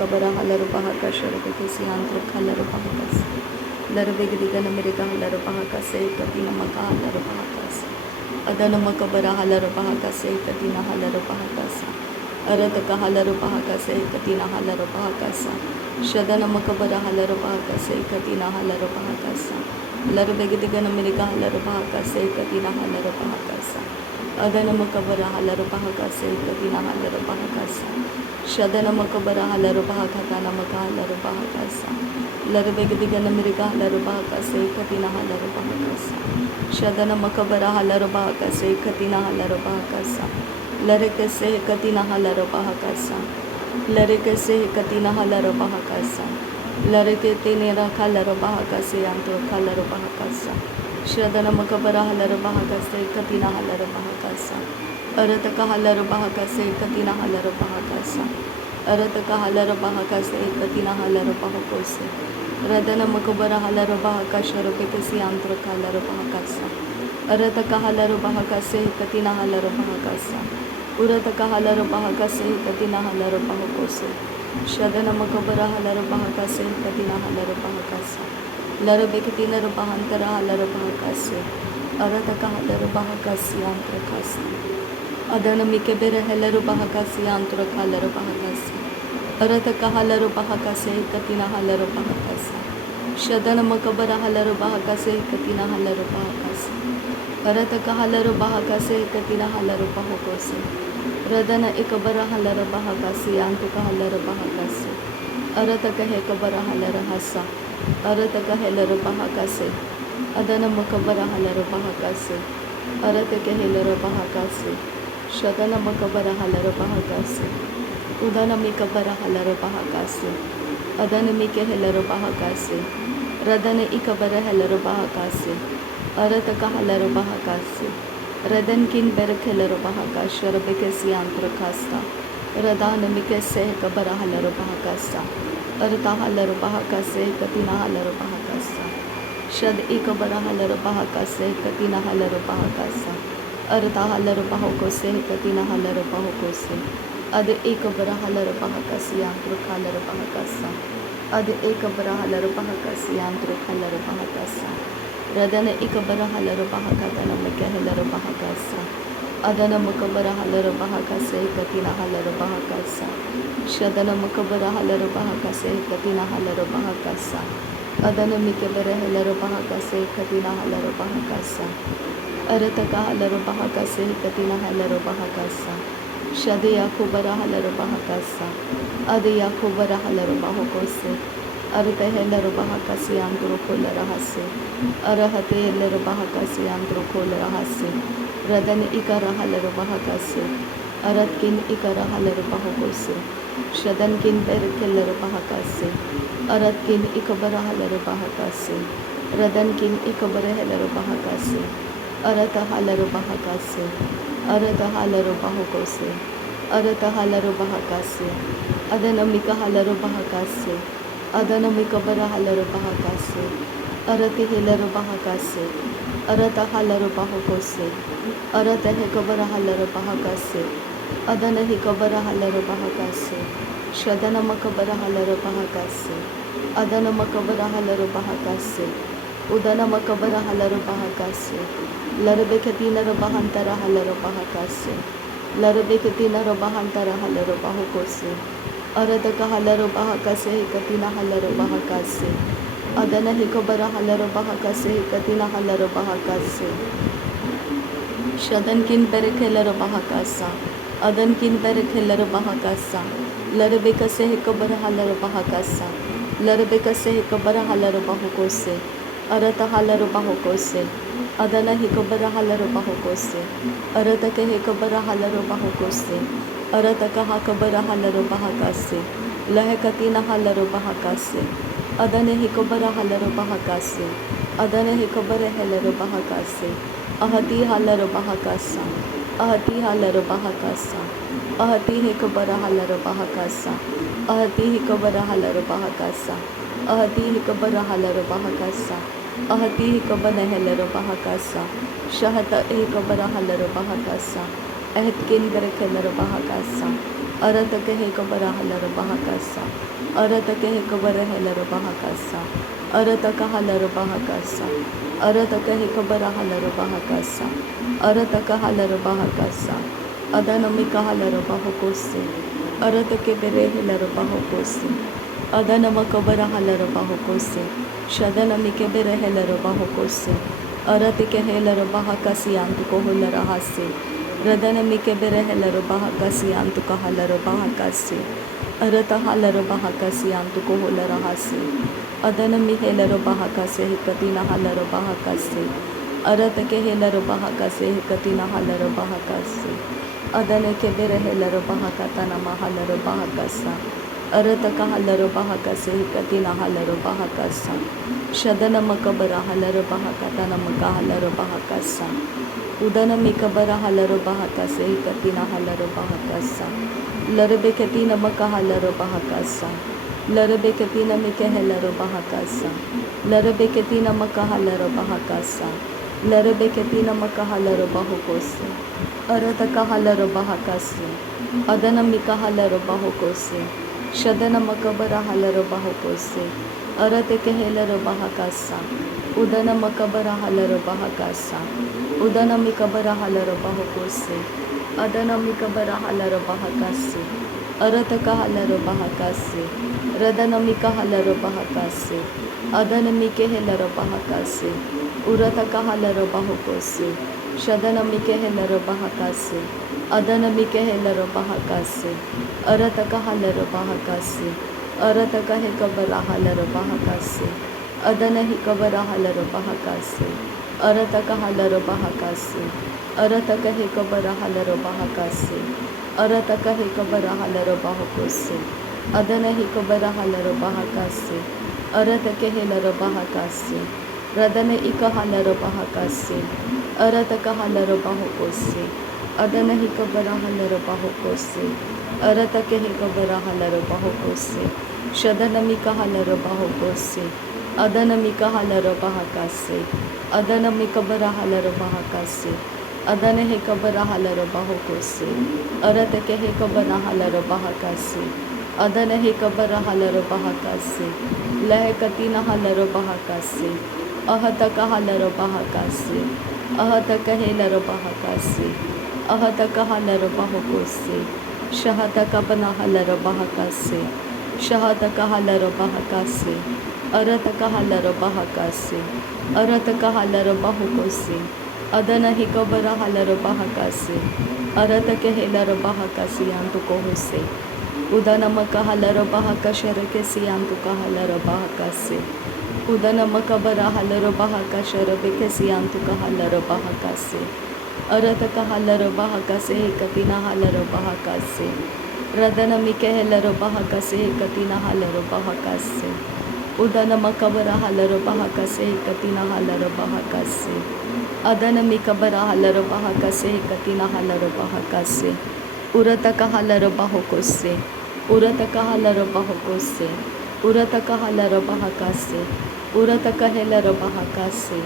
Kabara Halarubaha Sharakisi Antro Kalarubahakas Larabigdigan America Halarubahakas Katina Maka Halarubahakas Adana Makabara Halarubahakas Katina Halarubahakas Arataka Halarubahakas Katina Halarubahakas Shadana Makabara Halarubahakas Katina Halarubahakas Larabigdigan America Halarubahakas Katina Halarubahakas Adana Makabara Halarubahakas Katina Halarubahakas Shadana Makabara Halarubahakatana Makalarubahakasa Larabegadigan America Halarubahakase Katina Halarubahakasa Shadana Makabara Halarubahakase Katina Halarubahakasa Larekase Katina Halarubahakasa Larekase Katina Halarubahakasa Larekete Nera Kalarubahakase Antro Kalarubahakasa Shadana Makabara Halarubahakase Katina Halarubahakasa Arataka Halarubahakase Katina Halarubahakasa Arataka Halarubahakase Katina Halarubahakose Radana Makabara Halarubahakasha Rupekasi Antro Kalarubahakasa Arataka Halarubahakase Katina Halarubahakasa Urataka Halarubahakase Katina Halarubahakose Shadana Makabara Halarubahakase Katina Halarubahakasa Larabekatina Rubahantara Halarubahakase Arataka Halarubahakasi Antro Kasa Adana Mikebere Helarubahakasi Antro Kalarubahakasi Arataka Halarubahakase Katina Halarubahakasa Shadana Makabara Halarubahakase Katina Halarubahakasa Arataka Halarubahakase Katina Halarubahakose Radana Ikabara Halarubahakasi Antuka Halarubahakase Arataka Hekabara Halarahasa Arataka Helarubahakase Adana Makabara Halarubahakase Arataka Helarubahakase Shadana Makabara Halarubahakase Udana Mikabara Halarubahakase Adana Mike Helarubahakase Radana Ikabara Helarubahakase Arataka Halarubahakase Radan Kin Berak Helarubahakasha Rabekasi Antrakasta Radana Mikase Kabara Halarubahakasa Arata Halarubahakase Katina Halarubahakasa Shad Ikabara Halarubahakase Katina Halarubahakasa Arata Halarubahakose Katina Halarubahakose Ade Ekabara Halarubahakasi Antro Kalarubahakasa Ade Ekabara Halarubahakasi Antro Kalarubahakasa Radana Ikabara Halarubahakatana Meka Halarubahakasa Adana Makabara Halarubahakase Katina Halarubahakasa Shadana Makabara Halarubahakase Katina Halarubahakasa Adana Mikabara Halarubahakase Katina Halarubahakasa Arataka Halarubahakase Katina Halarubahakasa Shadaya Kubara Halarubahakasa Adaya Kubara Halarubahakose Arate Halarubahakase Andro Kolarahase Arahate Halarubahakase Andro Kolarahase Radan Ikara Halarubahakase Aratkin Ikara Halarubahakose Shadankin Berkelarubahakase Aratkin Ikabara Halarubahakase Radankin Ikabara Halarubahakase Arata Halarubahakase Arata Halarubahakose Arata Halarubahakase Adana Mika Halarubahakase Adana Mikabara Halarubahakase Arati Hilarubahakase Arata Halarubahakose Arata Hekabara Halarubahakase Adana Hikabara Halarubahakase Shadana Makabara Halarubahakase Adana Makabara Halarubahakase Udana Makabara Halarubahakase Larabekatina Rabahantara Halarubahakase Larabekatina Rabahantara Halarubahakose Arataka Halarubahakase Katina Halarubahakase Adana Hikabara Halarubahakase Katina Halarubahakase Shadankin Berekelarubahakasa Adankin Berekelarubahakasa Larabekase Hikabara Halarubahakasa Larabekase Hikabara Halarubahakose Arata Halarubahakose Adana Hikabara Halarubahakose Arataka Hikabara Halarubahakose Arataka Hakabara Halarubahakase Lahekatina Halarubahakase Adana Hikabara Halarubahakase Adana Hikabara Halarubahakase Ahati Halarubahakasa Ahati Halarubahakasa Ahati Hikabara Halarubahakasa Ahati Hikabara Halarubahakasa Ahati Hikabara Halarubahakasa Ahati Hikabara Halarubahakasa Shahata Hikabara Halarubahakasa Ahetkin Berekelarubahakasa Arata ke he kabara halara bahakasa. Arata ke he kabara halara bahakasa. Arata ka halara bahakasa. Arata ke he kabara halara bahakasa. Arata ka halara bahakasa. Adana mika halara bahokose. Arata ke bere halara bahokose. Adana makabara halara bahokose. Shadana mike bere halara bahokose. Arate ke halara bahakasi antu ko halara hase. Radana mike bere halara bahakasi antu ka halara bahakase. Arata halara bahakasi antu ko halara hase. Adana mi halara bahakase hikatina halara bahakase. Arata ke halara bahakase hikatina halara bahakase. Adana ke bere halara bahakatana mahalara bahakasa. Arata ka halara bahakase hikatina halara bahakasa. Shadana makabara halara bahakatana maka halara bahakasa. Udana mikabara halara bahakase hikatina halara bahakasa. Larabe katina maka halara bahakasa. Larabe katina mike halara bahakasa. Larabe katina maka halara bahakasa. Larabe katina maka halara bahokose. Arata ka halara bahakase. Adana mika halara bahokose. Shadana makabara halara bahokose. Arate ke halara bahakasa. Udana makabara halara bahakasa. Udana mikabara halara bahokose. Adana mikabara halara bahakase. Arata ka halara bahakase. Radana mika halara bahakase. Adana mike halara bahakase. Urata ka halara bahokose. Shadana mike halara bahakase. Adana mike halara bahakase. Arata ka halara bahakase. Arata ka hekabara halara bahakase. Adana hikabara halara bahakase. Arata ka halara bahakase. Arata ka hekabara halara bahakase. Arata ka hekabara halara bahakose. Adana hikabara halara bahakase. Arata ke halara bahakase. Radana ika halara bahakase. Arata ka halara bahakose. Adana hikabara halara bahakose. Arata ke hekabara halara bahakose. Shadana mika halara bahakose. Adana mika halara bahakase. Adana mikabara halara bahakase. Adana hekabara halara bahakose. Arata ke hekabara halara bahakase. Adana hekabara halara bahakase. Lahekatina halara bahakase. Ahata ka halara bahakase. Ahata ka halara bahakase. Ahata ka halara bahakose. Shahata ka bana halara bahakase. Shahata ka halara bahakase. Arata ka halara bahakase. Arata ka halara bahakose. Adana hikabara halara bahakase. Arata ke halara bahakase antu ko hose. Udana maka halara bahakashara ke si antu ka halara bahakase. Udana makabara halara bahakashara ke si antu ka halara bahakase. Arata ka halara bahakase hikatina halara bahakase. Radana mike halara bahakase hikatina halara bahakase. Udana makabara halara bahakase hikatina halara bahakase. Adana mikabara halara bahakase hikatina halara bahakase. Urata ka halara bahokose. Urata ka halara bahokose. Urata ka halara bahakase. Urata ka halara bahakase.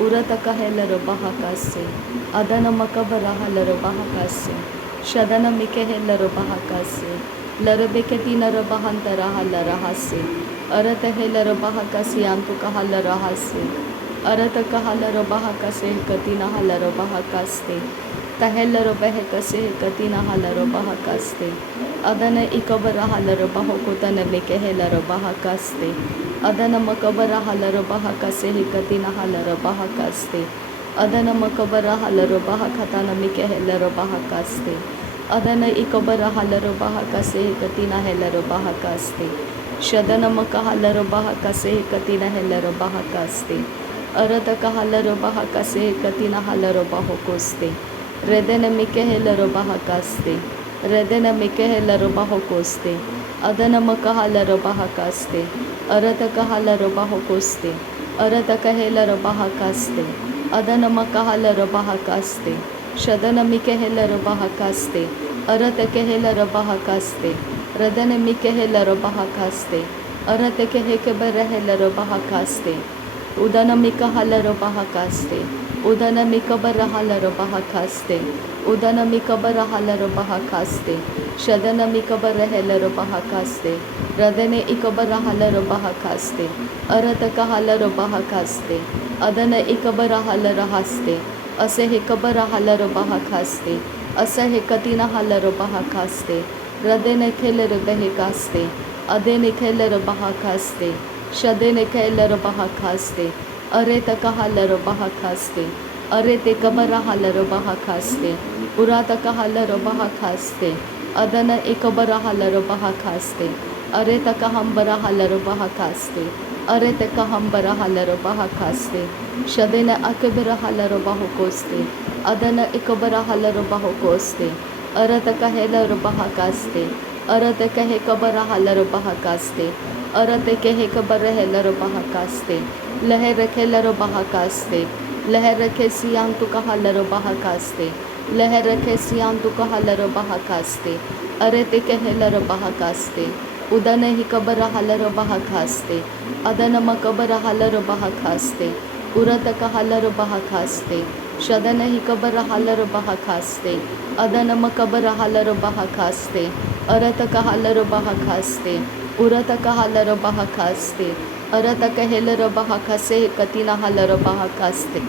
Urata ka halara bahakase. Adana makabara halara bahakase. Shadana mike halara bahakase. Larabe katina rabahantara halara hase. Arata halara bahakase antu ka halara hase. Arata ka halara bahakase katina halara bahakaste. Tahelara bahakase katina halara bahakaste. Adana ikabara halara bahokotana meke halara bahakaste. Adana makabara halara bahakase katina halara bahakaste. Adana makabara halara bahakatana meke halara bahakaste. Adana ikabara halara bahakase katina halara bahakaste. Shadana maka halara bahakase katina halara bahakaste. Arata ka halara bahakase katina halara bahokoste. Redena mike halara bahakaste. Redena mike halara bahokoste. Adana maka halara bahakaste. Arata ka halara bahokoste. Arata ka halara bahakaste. Adana maka halara bahakaste. Shadana mike halara bahakaste. Arata ke halara bahakaste. Radana mike halara bahakaste. Arata ke hekebara halara bahakaste. Udanamika halaro bahakaste. Udanamika barahalaro bahakaste. Udanamika barahalaro bahakaste. Shadanamika barahalaro bahakaste. Radane ikabarahalaro bahakaste. Arataka halaro bahakaste. Adana ikabarahalaro haste. Ase hikabarahalaro bahakaste. Ase hikatina halaro bahakaste. Radene kelero behikaste. Adene kelero bahakaste. Shadene kelero bahakaste. Areta kahalero bahakaste. Arete kabara halero bahakaste. Urata kahalero bahakaste. Adana ekabara halero bahakaste. Areta kahambara halero bahakaste. Arete kahambara halero bahakaste. Shadene akabara halero bahukoste. Adana ekabara halero bahukoste. Arata kahelero bahakaste. Arata kahe kabara halero bahakaste. Arate kehe kabara helero bahakaste. Lehe rekhelero bahakaste. Lehe rekhe siyantu kahalero bahakaste. Lehe rekhe siyantu kahalero bahakaste. Arete kehelero bahakaste. Udane hi kabara halero bahakaste. Adana makabara halero bahakaste. Urata kahalero bahakaste. Shadana hi kabara halero bahakaste. Adana makabara halero bahakaste. Arata kahalero bahakaste. Urata kahalero bahakaste. Arata kahelero bahakase katina halero bahakaste.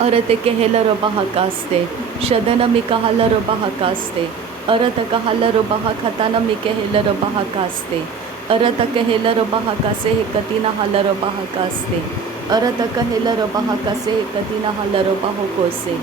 Arate kehelero bahakaste. Shadana mika halero bahakaste. Arata kahalero bahakatana mikehelero bahakaste. Arata kehelero bahakase katina halero bahakaste. Arata kahelero bahakase katina halero bahokose.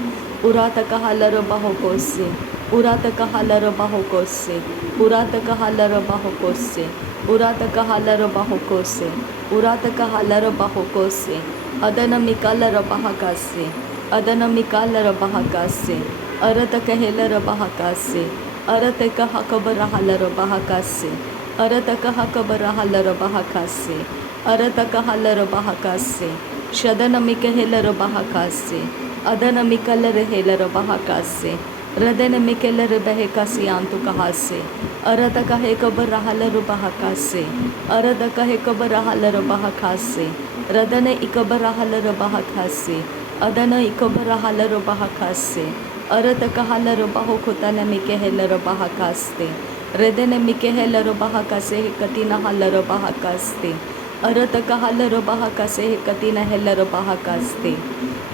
Urata kahalero bahokose. Urata kahalero bahokose. Urata kahalero bahokose. Urata kahalero bahokose. Urata kahalero bahokose. Adana mikalero bahakase. Adana mikalero bahakase. Arata kahelero bahakase. Arata kahakabara halero bahakase. Arata kahakabara halero bahakase. Arata kahalero bahakase. Shadana mikahelero bahakase. Adana mikalere helero bahakase. Radene mikelere behekasi antu kahase. Arada kahe kabara halero bahakase. Arada kahe kabara halero bahakase. Radane ikabara halero bahakase. Adana ikabara halero bahakase. Arada kahalero bahokutana mikehelero bahakaste. Redene mikehelero bahakase katina halero bahakaste. Arata kahalero bahakase katina helero bahakaste.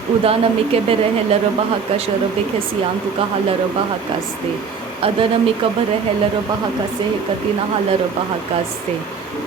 Udana mikebere helero bahakashoro bikesi antu kahalero bahakaste. Adana mikabere helero bahakase katina halero bahakaste.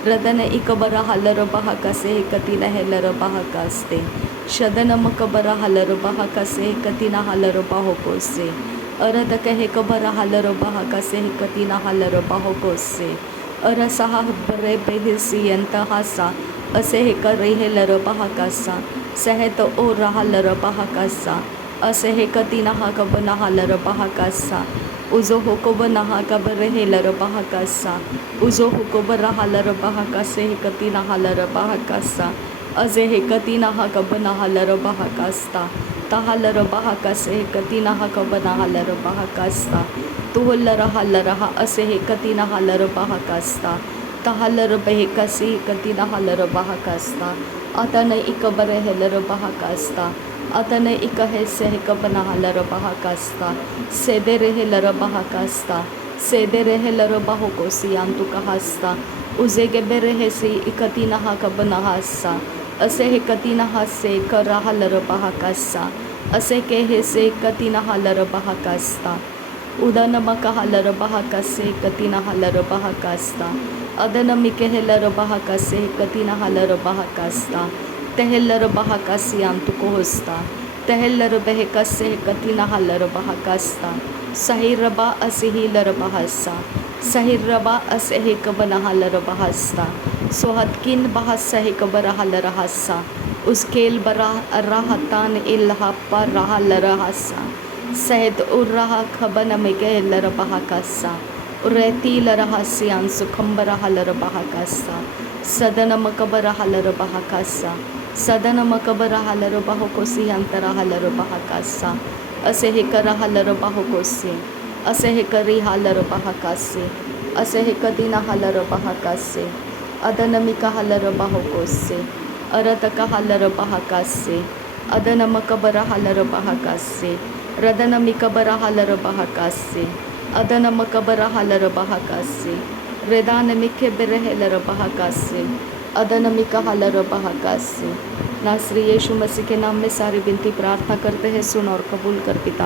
Radana ikabara halero bahakase katina helero bahakaste. Shadana makabara halero bahakase katina halero bahokose. Arada kahe kabara halero bahakase katina halero bahokose. Arasaha bare behisi yantahasa. Ase he kare helero bahakasa. Sehet o rahalero bahakasa. Ase he katina hakabana halero bahakasa. Uzo hokobana hakabare helero bahakasa. Uzo hokobara halero bahakase he katina halero bahakasa. Aze he katina hakabana halero bahakasta. Tahalero bahakase he katina hakabana halero bahakasta. Tuhulara halaraha ase he katina halero bahakasta. Tahalero behekasi katina halero bahakasta. Atane ikabare helero bahakasta. Atane ikahese hekabana halero bahakasta. Sedere helero bahakasta. Sedere helero bahokosi antu kahasta. Uzege bere hesi ikatina hakabana hasa. Ase hekatina hase kara halero bahakasa. Ase ke hese katina halero bahakasta. Udana maka halero bahakase katina halero bahakasta. Adana mikehelero bahakase katina halero bahakasta. Tehelero bahakasi antu kohosta. Tehelero behekase katina halero bahakasta. Sahiraba asihilero bahasa. Sahiraba asehekabana halero bahasta. Sohatkin bahasa hekabara halero hasa. Uskel bara rahatan ilha par rahalero hasa. Said urraha khabana mikehelero bahakasa. Ureti larahasian sukhambara halera bahakasa. Sadana makabara halera bahakasa. Sadana makabara halera bahokosi antara halera bahakasa. Asehikara halera bahokosi. Asehikari halera bahakasi. Asehikadina halera bahakasi. Adanamika halera bahokosi. अरतक हलर बहकासे अदनम कबर हलर बहकासे रदनमि कबर हलर बहकासे अदनम कबर हलर बहकासे रेदानमि केबर हलर बहकासे अदनमि का हलर बहकासे। नासरी यीशु मसीह के नाम में सारी विनती प्रार्थना करते हैं, सुन और कबूल कर पिता।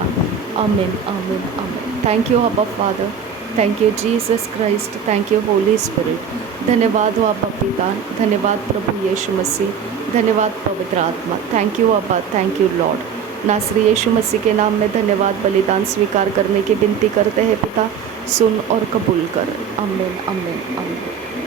आमीन आमीन आमीन। थैंक यू अब्बा father, thank you Jesus Christ, thank you Holi spirit. धन्यवाद हो अब्बा पिता, धन्यवाद प्रभु यीशु मसीह, धन्यवाद पवित्र आत्मा। थैंक यू अब्बा, थैंक यू लॉर्ड। नासरी यीशु मसीह के नाम में धन्यवाद। बलिदान स्वीकार करने की विनती करते हैं पिता, सुन और कबूल कर। आमीन आमीन आमीन।